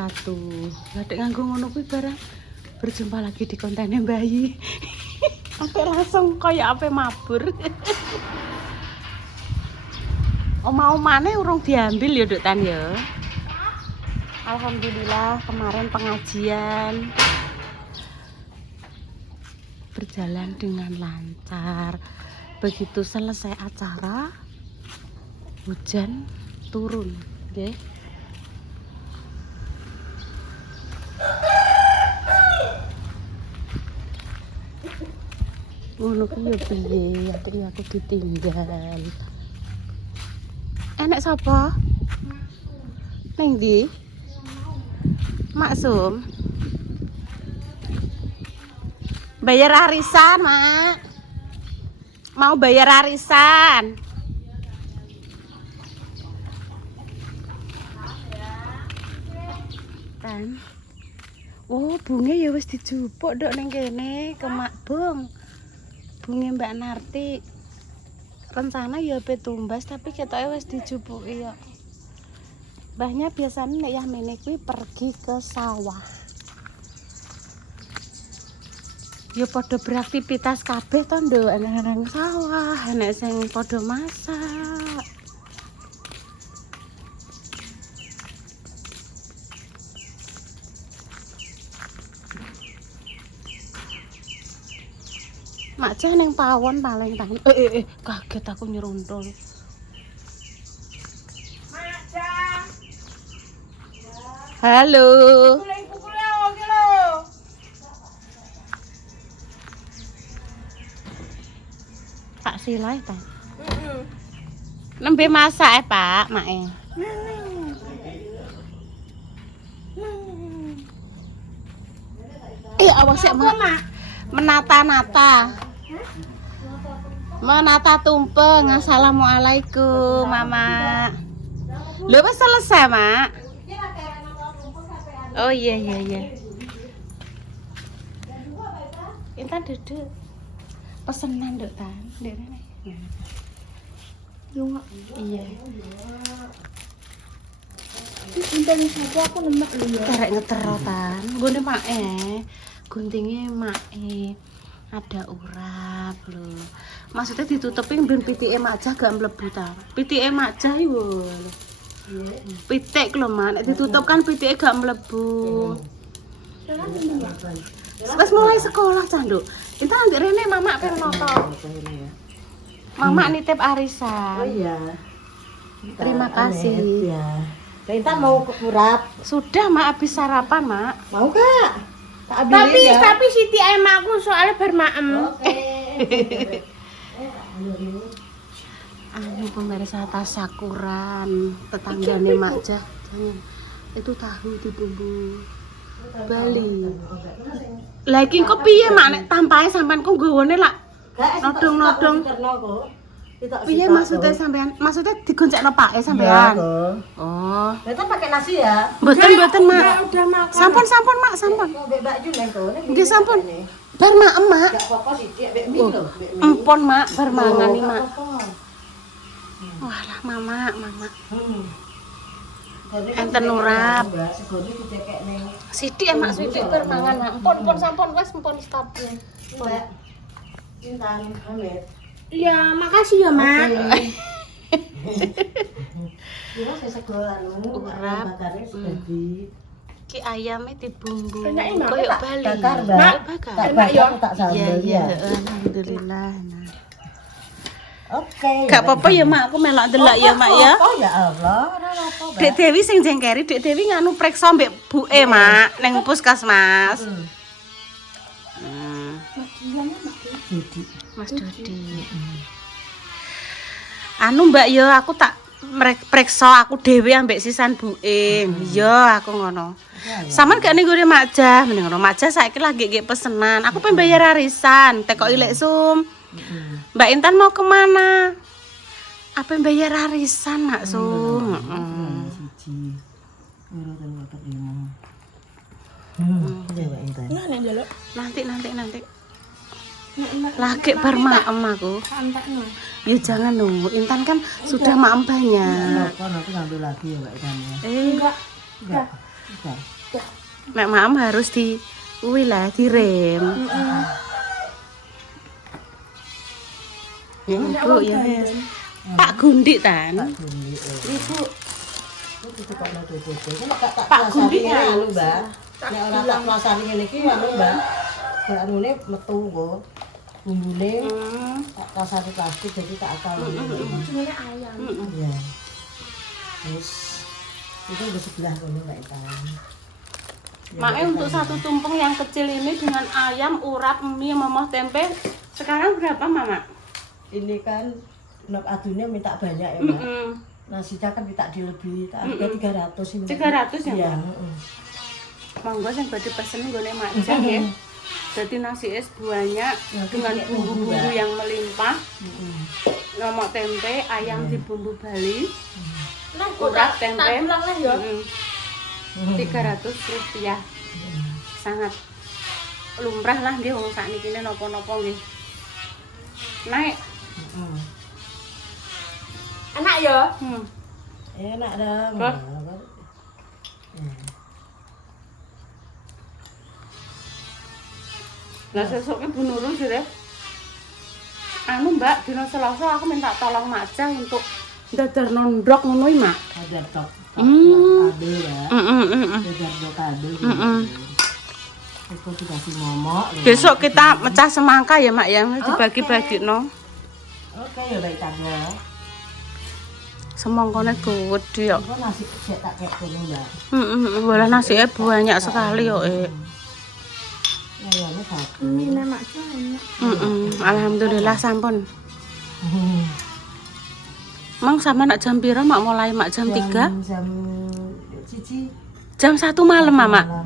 wabarakatuh. Gadek nganggo ngono kuwi barang. Berjumpa lagi di kontennya bayi. Aku langsung kayak apa mabur. Oma-omane urung diambil ya, Duk Tan ya. Alhamdulillah kemarin pengajian berjalan dengan lancar. Begitu selesai acara, hujan turun, nggih. Ngono ku ya piye, aku ditinggal. Enek sapa? Ning ndi? Maksum. Bayar arisan, Mak. Mau bayar arisan. Kan. Oh, bunga ya wis dijupuk nduk ning kene ke Mak Bung. Bunga Mbak Narti. Rencana ya pe tumbas tapi ketoke wis dijupuki ya. Mbahnya biasanya nek Yamene kuwi pergi ke sawah. Ya padha beraktivitas kabeh to nduk, nang sawah, enek sing padha masak. Mak Cah ning pawon paling tangan. Kaget aku nyeruntul. Mak Cah. Halo. Pak Silai ta? Nembe masak Pak, Mak awas ya, Mak. Menata-nata. Menata tumpeng. Assalamualaikum, Mama. Lho wis selesai, Mak. Oh iya. Intan duduk. Pesenan Duk Tan. Ndek rene. Yo, iya. Intan sapa aku nemek lho ya. Karek ngetero Tan. Nggone Mak guntinge Mak ada urap lho. Maksudnya ditutupin ben pitike Mak Jah gak mlebu ta. Pitike Mak Jah iku. Pitik lho Mak, nek ditutup kan pitike gak mlebu. Wis mulai sekolah Cah Nduk. Intan ndek rene Mama pengen noto. Mama nitip arisan. Oh iya. Terima kasih. Ya. Intan mau ke urap. Sudah Mak habis sarapan Mak. Mau Kak? Tak ambilin ya. Tapi Siti emakku soalnya bermaem. Oke. Anu pemirsa tasakuran tetanggane Mak Jah. Itu tahu dibumbu Bali. Lah iki kok piye Mak nek tampahe sampean kok nggone lak nodong-nodong. Piye maksudnya sampean? Maksudnya digoncekno pake sampean? Oh. Kita pakai nasi ya. Mboten Mak. Udah makan. Sampun Mak, sampun. Mbek Mbak Jun neng kene. Nggih sampun. Bar Mak. Enggak apa-apa sithik mbek mie lho, mbek mie. Empon Mak, bar mangan iki Mak. Apa-apa. Walah Mama. Jadi Enten urap. Segone dicekek neng. Sithik Mak, sithik bar mangan Mak. Empon sampun wis empon stop. Mbak. Intan Hamid. Ya, makasih ya, Mak. Iya, saya sekolah Urap. bakarnya sudah di Ki ayamnya dibumbu Enak, Mak. koyo Bali. bakar, Mbak. Bakar. Tak Enak, ya? bakar, tak sambal Iya, ya. alhamdulillah. Nah. Oke. Gak apa-apa ya Mak, aku melok delok ya Mak ya. Oh ya Allah, ora apa, Mbak. Dek Dewi sing jengkeri, Dek Dewi nganu preksa mbek buke Mak ning puskesmas. Jadi Mas Dodi. Anu Mbak ya aku tak preksa aku dhewe ambek sisan buke. Ya aku ngono. Saman gak ning gone Mak Jah, mending ngono Mak Jah saiki lagi nggih pesenan. Aku pengen bayar arisan, tekok ilek sum. Mbak Intan mau kemana? Apa yang bayar arisan Mak Sum? siji. Urutan dapat 5. Ya Mbak Intan. Nah, nek njaluk. Nanti. Lagi bar maem aku. Santakno. Ya jangan nunggu. Intan kan sudah maem banyak. Apa nanti ngambil lagi ya Mbak Intan ya. Enggak. Udah. Nek mam harus di lah direm. Ya ibu ya wes. Pak Gundi tan. Tak gundi. Ibu Itu kok mau tutup. Kan tak Pak Gundi ya ya. anu, Mbak. Nek ora tak plasari ngene iki anu, Mbak. Ya anune metu kok. Bumbune tak plasari plastik jadi tak akal. Sebenarnya ayam. Iya. Terus itu di sebelah kono Mbak Intan. Mae untuk satu tumpeng yang kecil ini dengan ayam, urap, mie, momos tempe sekarang berapa Mama? Ini kan nop adunya minta banyak ya Mbak. Mm-mm. Nasinya kan minta dilebih, tak harga 300 ini. 300 ya, Iya, Mbak? heeh. Monggo sing badhe pesen nggone Makja nggih. Jadi nasi es banyak dengan bumbu-bumbu yang melimpah. Nomok tempe, ayam di bumbu Bali, Nah, urap tempe. tak pulang lah ya. 300 rupiah. Sangat lumrah lah nggih wong sakniki napa-napa nggih. Naik. Enak ya? Enak dah. Wah. Lah sesuknya Bu Nurul sih deh. Anu Mbak, dina Selasa aku minta tolong Makja untuk dadar nondrok ngono iki, Mak. Ada tok. Hmm. Ada ya. Ada tok ada. Itu dikasih momok. Besok kita mecah semangka ya, Mak ya, dibagi-bagi no. Oke ya baik tanda. Semangkane gede ya. Kok nasi cek tak kayak kono Mbak. Boleh nasinya banyak sekali yo, Ya ini satu. Ini enak banyak. Alhamdulillah sampun. Mang sama nak jam pira Mak mulai Mak jam 3? Jam cici. Jam 1 malam, Mama.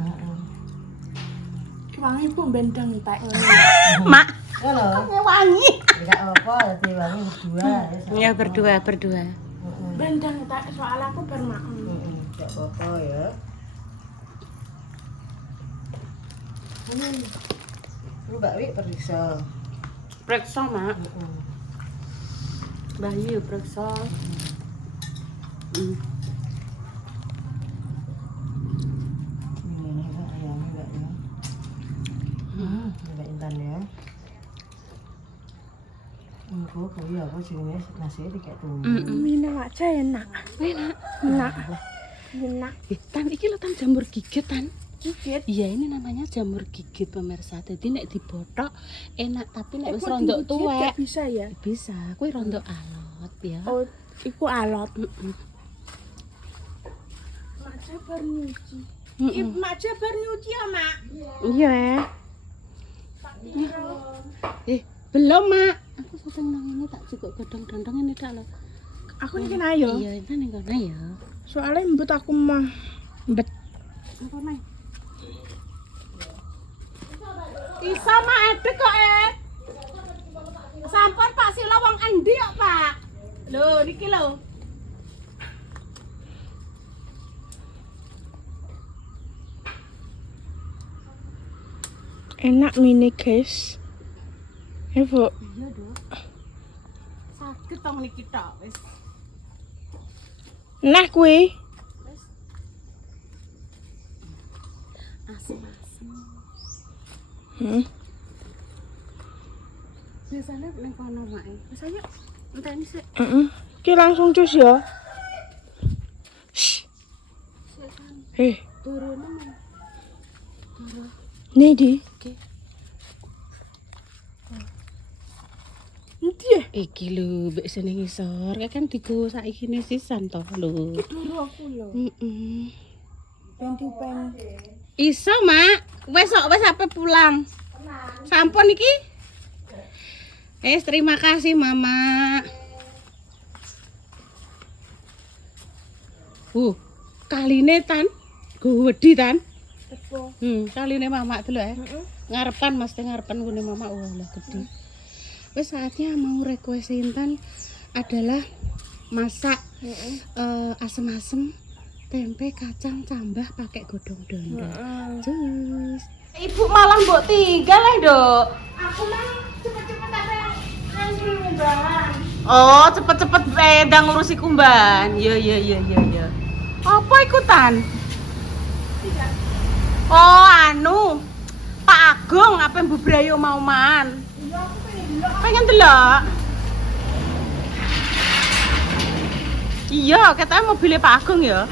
Wangi pun bendang tak ngono. Mak, Halo. wangi. Enggak apa, tapi wangi berdua. Ya berdua. Bendang tak soal aku bermakan. Enggak apa-apa ya. Lu Mbak Wi periksa. Preksa, Mak. Bayi preksa. Ini Mbak ayamnya Mbak ya. Mbak Intan ya. Engko kuwi apa jenenge nasi dikek tumbuk. Mina aja enak. Enak. Tan iki lho tan jamur gigit tan. Gigit. Iya ini namanya jamur gigit pemirsa. Jadi nek dibotok enak tapi nek wis rondok tuwek Bisa ya? bisa. Kuwi rondok alot ya. Oh, iku alot. Mak Jabar nyuci. Mak Jabar nyuci ya, Mak? Iya. Belum, Mak. Aku sedang nang ini tak cukup godhong-godhong ini tak lho. Aku iki ayo. Iya, ini ning kono ya. Soalnya mbut aku mah mbet. Apa nang? Isa Mak ada kok Sampun Pak Sila wong endi kok, Pak? Lho, niki lho. Enak mini guys. Bu. Iya, Dok. Saged tong niki tok wis. Nah kuwi. Asem-asem. Biasanya ning kono Mak. Wis ayo. Enteni sik. Ki langsung cus ya. Shh. Turune men. Nih di. Oke. Nanti ya. Iki lho, mbek sene ngisor, kan digo saiki ne sisan to lho. Turu aku lho. Peng. Iso, Mak. Wes ape pulang. Sampun iki. Terima kasih, Mama. Kaline tan. Gede tan. Tepo. Kaline Mama dulu ya. Ngarepan mesti ngarepan ngene Mama. Wah, gede. Wes saatnya mau request Intan adalah masak asem-asem tempe kacang cambah pakai godong dondong. Jus. Ibu malah mbok tinggal Dok. Aku mah cepet-cepet ada ngantri umbahan. Oh, cepet-cepet ndang ngurusi kumban. Iya. Apa ikutan? Oh, anu. Pak Agung apa Mbu Brayo mau man? Iya, aku pengen dulu. Pengen delok. Iya, katanya mobilnya Pak Agung ya.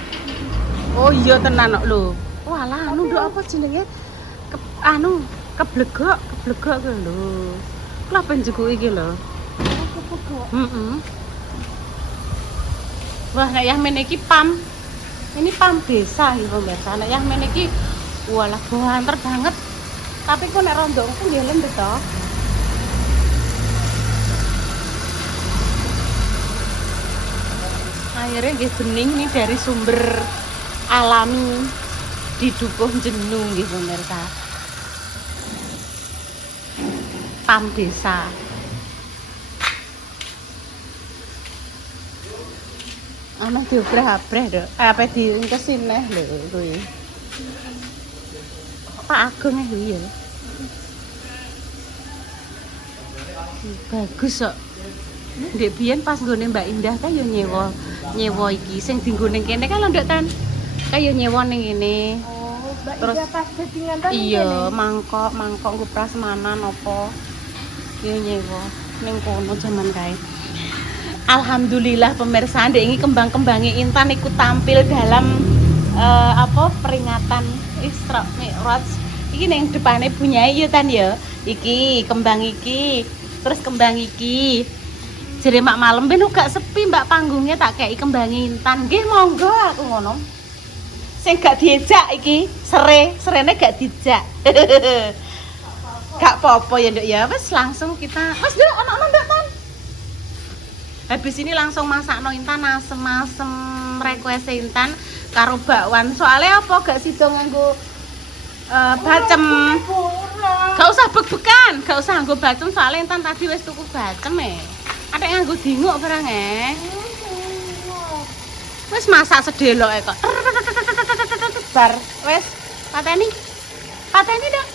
Oh iya tenan kok lho. Walah, anu nduk apa jenenge? Anu, keblegok ku lho. Kenapa njuku iki lho? Heeh. Wah, nek yang meniki pam. Ini pam desa iki pemirsa. Nek yang meniki walah banter banget. Tapi kok nek rondo ku nggih lembut to. Airnya nggih bening nih dari sumber alami di Dukuh Jenung nggih pemirsa. Pam desa. Ana diobreh-abreh lho. Apa diengkesin neh lho kuwi. Pak Agung kuwi ya. Bagus kok. Ndek biyen pas nggone Mbak Indah kan yo nyewa iki sing dienggo ning kene kan lho nduk tan. Kayak yo nyewa ning kene. Oh, Mbak Terus Ida pas dadi nganten iya, mangkok nggo prasmanan apa. Yo nyewa ning kono jaman kae. Alhamdulillah pemirsa, ndek iki kembang-kembange Intan ikut tampil dalam peringatan Isra Mi'raj. Iki ning depane Bunyai ya Tan ya. Iki kembang iki, terus kembang iki. Jere mak malem ben gak sepi Mbak panggungnya tak kei kembange Intan. Nggih monggo aku ngono. Sing gak diejak iki, serene gak dijak. Gak apa-apa ya Nduk ya. Wes langsung kita. Wes Nduk ana-ana Nduk Tan. Habis ini langsung masakno Intan asem-asem request Intan karo bakwan. Soalnya apa gak sida nganggo bacem. Gak usah bek-bekan, gak usah nganggo bacem soalnya Intan tadi wis tuku bacem Ada nganggo dinguk barang Wis masak sedelok kok. Bar wis pateni. Pateni dak.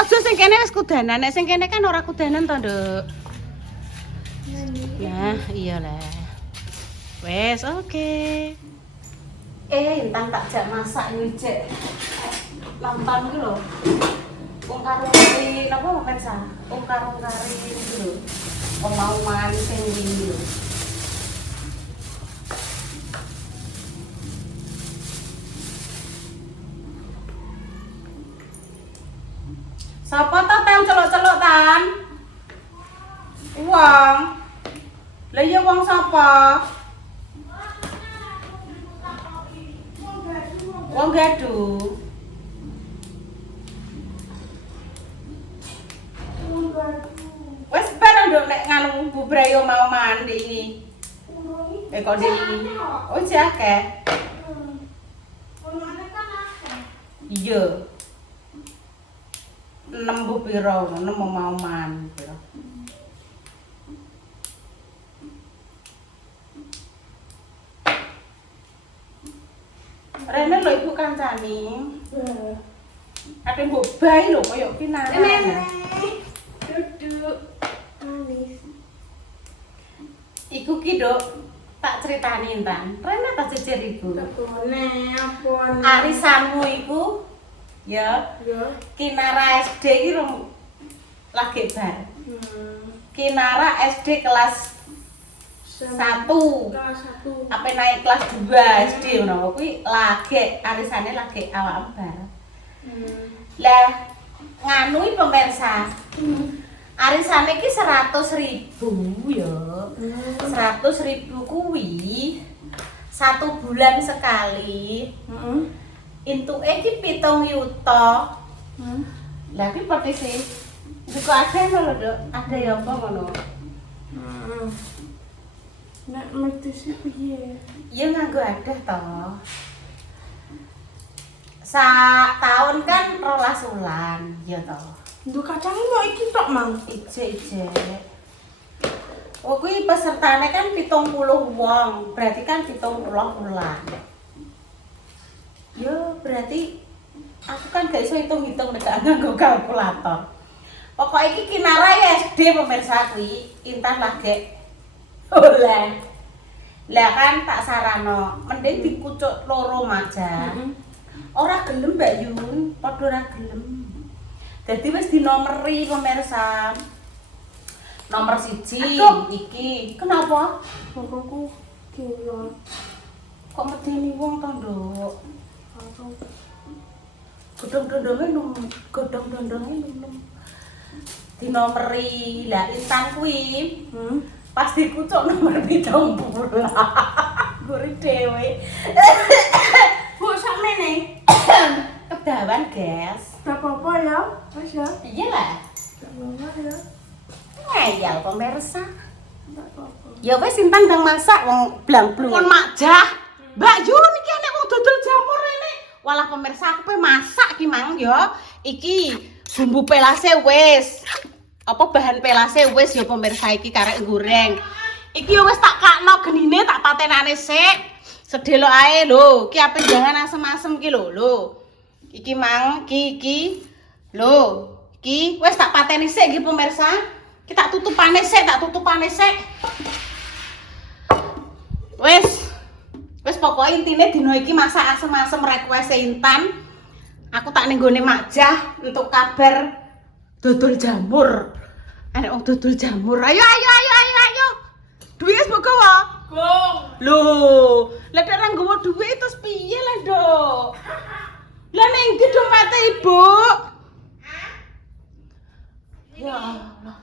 Aja sing kene wis kudanan, nek sing kene kan ora kudanan to, Nduk. Nah, iyalah. Wes, oke. Intan tak jak masak ngejek. Lampan ku lho. Wong karo kari napa pemirsa? Wong karo kari iki lho. Wong mau manis sing iki lho. Sapa to Tan celok-celok Tan? Wong. Lah iya wong sapa? Wong gaduh. Wes bareng nduk nek nganu Bu Brayo mau mandi iki. Kok iki. Oh jake. Iya. 6 bu piro, 6 mau mandi piro. Rene lho ibu kancani. Ate mbok bae lho koyo kinara. Duduk manis. Iku ki, Dok, tak critani Intan. Rene tak jejer iku. Tekone apa? Arisanmu iku ya, Kinara SD iki lagi bar. Kinara SD kelas 1. Kelas 1. Apa naik kelas 2 SD ngono kuwi lagi arisane lagi awak bar. Lah nganu iki pemirsa. Arisane iki 100.000 ya. 100.000 kuwi 1 bulan sekali. Intuke iki 7 yuta. Lah iki petisi. Iku akeh lho, Dok. Ada ya apa ngono? Nek mesti sih piye? Ya nganggo adah to. Tahun kan 12 wulan, ya to. Nduk kacang kok iki tok, Mang. Ije. Oh kuwi pesertane kan 70 wong, berarti kan 70 wulan. Yo berarti aku kan gak iso hitung-hitung nek nganggo kalkulator. Pokoknya iki Kinara ya SD pemirsa kuwi, Intan lagi oleh. Lah kan tak sarano, mending dikucuk loro aja. Ora gelem Mbak Yun, padha ora gelem. Dadi wis dinomeri pemirsa. Nomor 1 iki. Kenapa? Bapakku gila. Kok medeni wong to, Nduk? Godhong-dondonge num. Dinomeri. Lah Intan kuwi pas dikucuk nomor 70. Guri dhewe. Bu sakmene. Kedawan, guys. Gak apa-apa ya, Mas ya. Iyalah. Gak apa-apa ya. Ngeyel pemirsa. Gak apa-apa. Ya wis Intan ndang masak wong blang-blung. Kon makjah. Mbak Yun iki enek wong dodol jamur rene. Walah pemirsa aku pe masak ki mang ya. Iki bumbu pelase wis. Apa bahan pelase wis ya pemirsa iki karek goreng. Iki ya wis tak kakno genine tak patenane sik. Sedelok ae lho, ki ape jangan asem-asem ki lho. Iki mang iki lho. Iki wis tak pateni sik iki pemirsa. Ki tak tutupane sik. Wis pokoke intine dina iki masak asem-asem request Intan. Aku tak ning gone Makjah entuk kabar dodol jamur. Enek wong dodol jamur. Ayo. Duit wis mbok gawa? Gong. Lho, lek ora nggawa duit terus piye lah, Nduk? Lah ning ndi dompete Ibu? Ya Allah.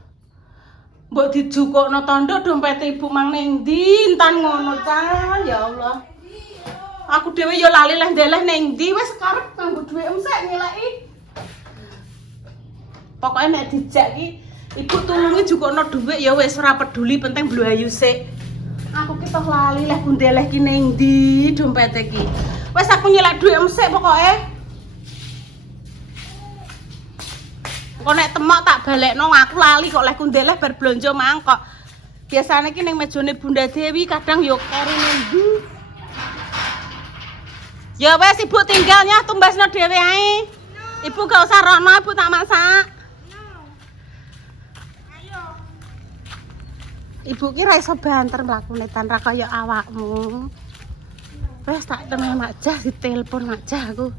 Mbok dijukukno tondo dompete Ibu mang ning ndi? Entan ngono ta, ya Allah. Aku dhewe ya lali leh ndeleh ning ndi wis karep nganggo dhuwit emsek nyeleki. Pokoke nek dijak ki Ibu tulungi jukukno dhuwit ya wis ora peduli penting blayu sik. Aku ki toh lali leh ndeleh ki ning ndi dompete ki. Wis aku nyelek dhuwit emsek pokoke. Kok nek temok tak balekno aku lali kok leh kundeleh bar blonjo mang kok. Biasane ki ning mejane Bunda Dewi kadang yo keri ning ndi. Ya wes Ibu tinggalnya tumbasno dhewe ae. Ibu gak usah rono, Ibu tak masak. Ibu ki ra iso banter mlakune tan ra kaya awakmu. Wes tak temeh Makjah ditelepon Makjah aku.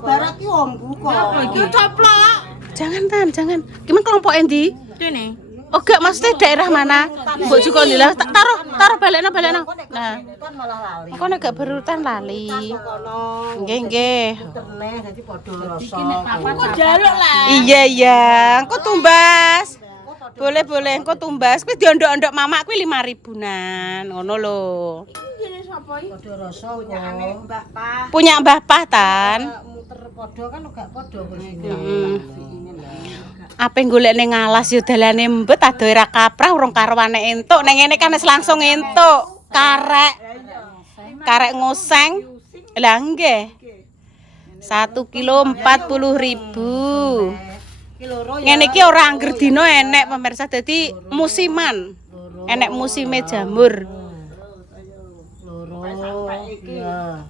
Barat ki ombu kok. Iki coplok. Jangan Tan, jangan. Gimana kelompok endi? Kene. Oh gak maksudnya daerah mana? Mbok juga lila taruh balekno. Nah. Kan malah lali. Kok nek gak berurutan lali. Kono. Nggih. Teneh dadi padha rasa. Kok jaluk lah. Iya, engko tumbas. Boleh, engko tumbas. Kuwi diondok-ondok mamak kuwi 5.000-an. Ngono lho. Ini sapa iki? Padha rasa kok. Mbak Pah. Punya Mbah Pah Tan. Muter padha kan gak padha wis ini. Ape golek ning alas yo dalane mbet adoh ra kaprah urung karwane entuk. Ning ngene kan wis langsung entuk. Karek ngoseng. Lah nggih. 1 kilo 40.000. Ngene iki ora angger dina enek pemirsa dadi musiman. Enek musime jamur. Loro. Ya.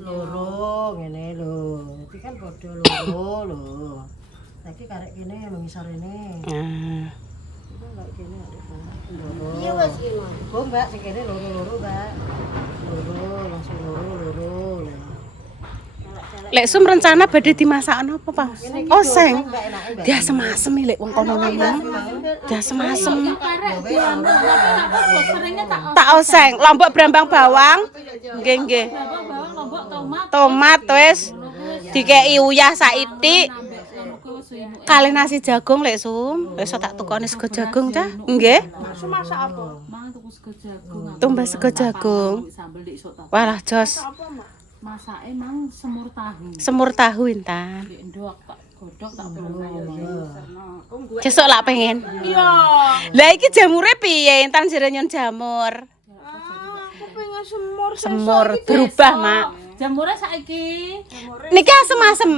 Loro ngene lho. Dadi kan padha loro lho. Saiki karek kene mengisor ini. Nah. Iya wis iki. Oh, Mbak, sing kene loro-loro, Mbak. Langsung loro. Lek sum rencana badhe dimasakno apa, Pak? Oseng. Dia asem-asem lek wong kono nang. Dia asem-asem. Tak oseng, lombok brambang bawang. Nggih. Tomat wis dikeki uyah saithik. Kalih nasi jagung lek sum. Wis tak tukoni sego jagung ta? Nggih. Masak apa? Mangan tuku sego jagung. Tumbas sego jagung. Sambel dik sok tak. Walah jos. Masake mang semur tahu. Semur tahu Intan. Dik ndok tak godhog tak berang. Besok lak pengen. Iya. Lah iki jamure piye? Intan jere nyon jamur. Aku pengen semur. Semur berubah, Mak. Jamure saiki. Niki asem-asem.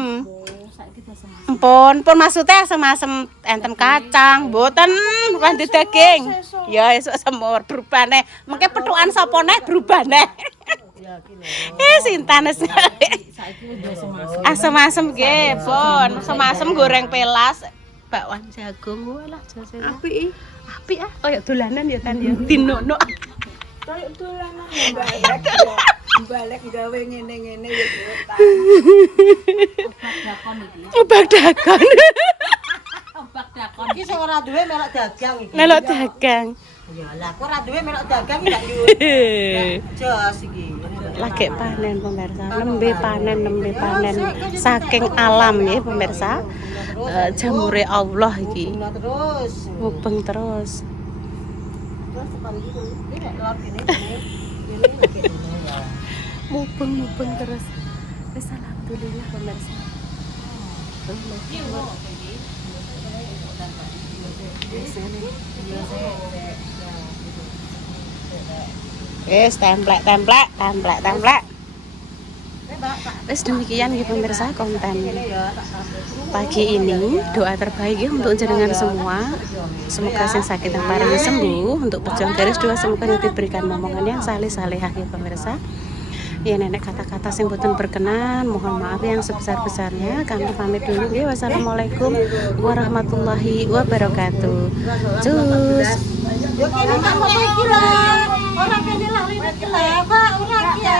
Saiki dasem. Pun maksudnya asem-asem enten kacang, mboten randi daging. Ya esuk semur berubah neh. Mengke petukan sapa neh berubah neh. Intan Saiki wis asem-asem. asem-asem nggih, Pun. Asem-asem goreng pelas, bakwan jagung. Walah jose. Apik. Apik ah, kaya dolanan ya Tan ya. Dinuk-nuk. Kayak dolanan Mbak. Balik gawe ngene-ngene ya. Dakon iki. Obak dagon. Obak dakon. Iki sing ora duwe melok dagang iki. Melok dagang. Ya lah, kok ora duwe melok dagang ndak duwe. Jos iki. Lagi panen pemirsa, nembe panen saking alam ya pemirsa. Jamure Allah iki. Terus. Mubeng terus. Terus separi iki. Iki nek lor kene kene ya. Mubeng terus. Wis alhamdulillah pemirsa. Templek. Wis demikian ya pemirsa konten pagi ini. Doa terbaik ya untuk jenengan semua. Semoga sing sakit yang parah sembuh. Untuk pejuang garis dua semoga diberikan momongan yang saleh-salehah ya pemirsa. Ya nenek kata-kata sing boten berkenan, mohon maaf yang sebesar-besarnya. Kami pamit dulu ya. Wassalamualaikum warahmatullahi wabarakatuh. Cus. Yo kene kan apa iki lho. Ora kene lah wiwit ki lah, Pak. Ora ki ya.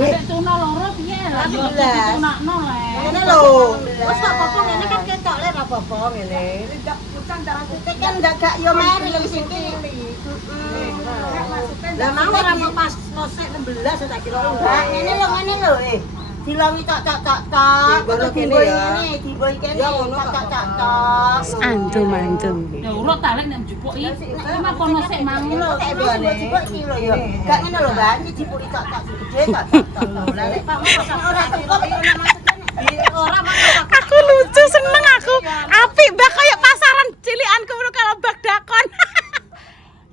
Nek tuna loro piye lah yo tunakno le. Ngene lho. Wes gak apa-apa ngene kan ketok le ora apa-apa ngene. Tidak bukan darah putih Kan gak yo mari siki. Lah mau ora mau pas nosek 16 tak kira ora. Ngene lho Dilongi tak. Baru kene ya. Diboi kene. Ya ngono tak. Antum. Ya urut talek nek jupuki. Iki mah kono sik mang. Jipuk iki lho ya. Gak ngene lho, Mbak. Iki jipuki tak gede tak. Lah nek Pak ora cukup ora Aku lucu seneng aku. Apik mbak kayak pasaran cilikanku kalau bak dakon.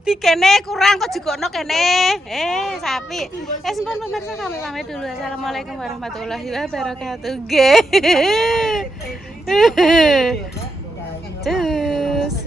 Di kene kurang kok jugokno kene. Sapi. Sampun pemirsa kami pamit dulu. Assalamualaikum warahmatullahi wabarakatuh. Cus.